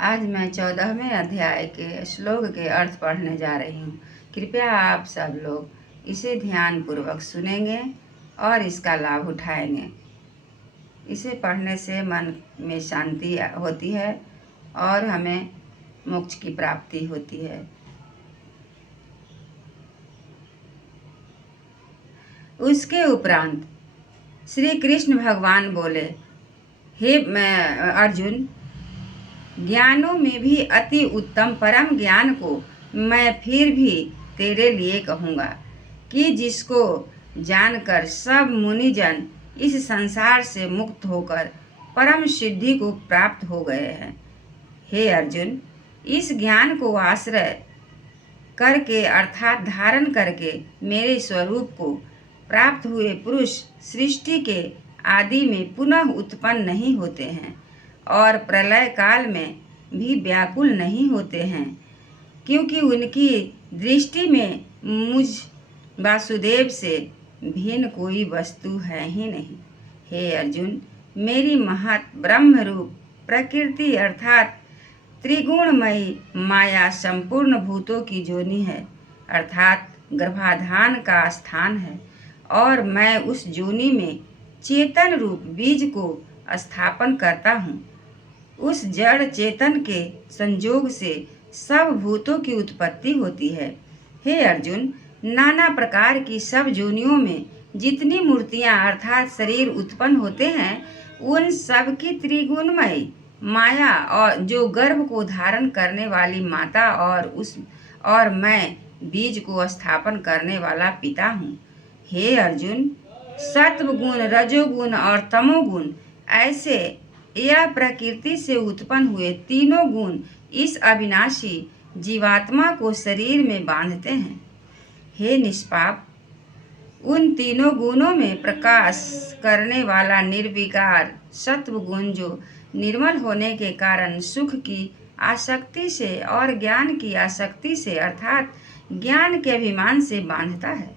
आज मैं 14वें अध्याय के श्लोक के अर्थ पढ़ने जा रही हूँ। कृपया आप सब लोग इसे ध्यानपूर्वक सुनेंगे और इसका लाभ उठाएंगे। इसे पढ़ने से मन में शांति होती है और हमें मोक्ष की प्राप्ति होती है। उसके उपरांत श्री कृष्ण भगवान बोले, हे अर्जुन, ज्ञानों में भी अति उत्तम परम ज्ञान को मैं फिर भी तेरे लिए कहूँगा कि जिसको जानकर सब मुनिजन इस संसार से मुक्त होकर परम सिद्धि को प्राप्त हो गए हैं। हे अर्जुन, इस ज्ञान को आश्रय करके अर्थात धारण करके मेरे स्वरूप को प्राप्त हुए पुरुष सृष्टि के आदि में पुनः उत्पन्न नहीं होते हैं और प्रलय काल में भी व्याकुल नहीं होते हैं, क्योंकि उनकी दृष्टि में मुझ वासुदेव से भिन्न कोई वस्तु है ही नहीं। हे अर्जुन, मेरी महत ब्रह्म रूप प्रकृति अर्थात त्रिगुणमयी माया संपूर्ण भूतों की जोनि है, अर्थात गर्भाधान का स्थान है, और मैं उस जोनि में चेतन रूप बीज को स्थापन करता हूँ। उस जड़ चेतन के संयोग से सब भूतों की उत्पत्ति होती है। हे अर्जुन, नाना प्रकार की सब जोनियों में जितनी मूर्तियाँ अर्थात शरीर उत्पन्न होते हैं, उन सब की त्रिगुणमयी माया और जो गर्भ को धारण करने वाली माता और मैं बीज को स्थापन करने वाला पिता हूँ। हे अर्जुन, सत्वगुण, रजोगुण और तमोगुण ऐसे यह प्रकृति से उत्पन्न हुए तीनों गुण इस अविनाशी जीवात्मा को शरीर में बांधते हैं। हे निष्पाप, उन तीनों गुणों में प्रकाश करने वाला निर्विकार सत्व गुण जो निर्मल होने के कारण सुख की आसक्ति से और ज्ञान की आसक्ति से अर्थात ज्ञान के अभिमान से बांधता है।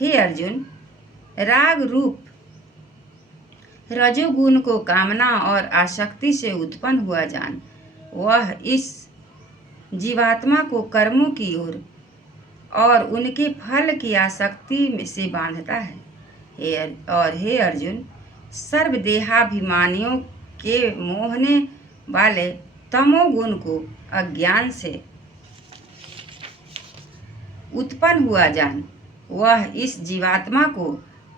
हे अर्जुन, राग रूप रजोगुण को कामना और आसक्ति से उत्पन्न हुआ जान, वह इस जीवात्मा को कर्मों की ओर और उनके फल की आसक्ति से बांधता है। हे अर्जुन, सर्वदेहाभिमानियों के मोहने वाले तमोगुण को अज्ञान से उत्पन्न हुआ जान, वह इस जीवात्मा को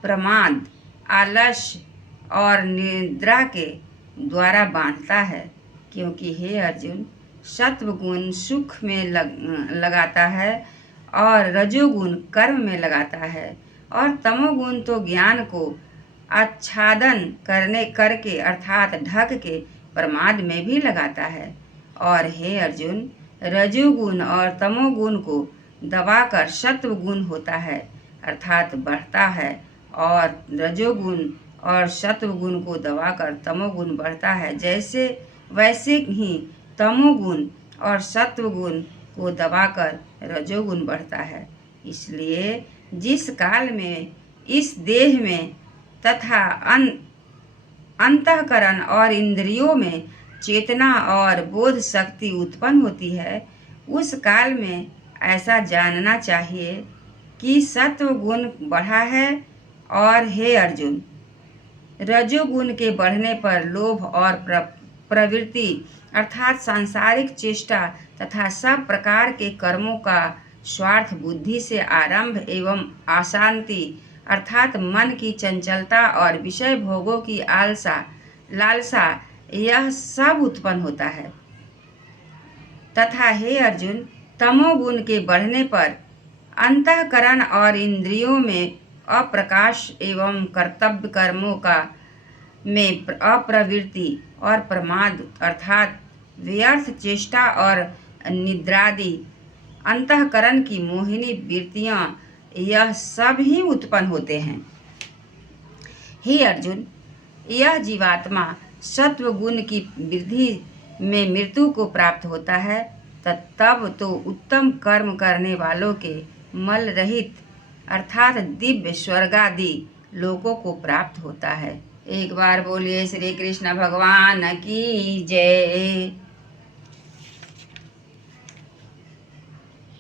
प्रमाद, आलस्य और निद्रा के द्वारा बांधता है, क्योंकि हे अर्जुन, सत्वगुण सुख में लगाता है और रजोगुण कर्म में लगाता है और तमोगुण तो ज्ञान को आच्छादन करके अर्थात ढक के प्रमाद में भी लगाता है। और हे अर्जुन, रजोगुण और तमोगुण को दबाकर सत्वगुण होता है अर्थात बढ़ता है, और रजोगुण और सत्वगुण को दबाकर तमोगुण बढ़ता है, वैसे ही तमोगुण और सत्वगुण को दबाकर रजोगुण बढ़ता है। इसलिए जिस काल में इस देह में तथा अंतःकरण और इंद्रियों में चेतना और बोध शक्ति उत्पन्न होती है, उस काल में ऐसा जानना चाहिए कि सत्व गुण बढ़ा है। और हे अर्जुन, रजोगुण के बढ़ने पर लोभ और प्रवृत्ति अर्थात सांसारिक चेष्टा तथा सब प्रकार के कर्मों का स्वार्थ बुद्धि से आरंभ एवं अशांति अर्थात मन की चंचलता और विषय भोगों की लालसा यह सब उत्पन्न होता है। तथा हे अर्जुन, तमोगुण के बढ़ने पर अंतःकरण और इंद्रियों में अप्रकाश एवं कर्तव्य कर्मों में अप्रवृत्ति और प्रमाद अर्थात व्यर्थ चेष्टा और निद्रादि अंतःकरण की मोहिनी वृत्तियां यह सब ही उत्पन्न होते हैं। हे अर्जुन, यह जीवात्मा सत्व गुण की वृद्धि में मृत्यु को प्राप्त होता है, तब तो उत्तम कर्म करने वालों के मल रहित अर्थात दिव्य स्वर्गादि लोकों को प्राप्त होता है। एक बार बोलिए श्री कृष्ण भगवान की जय।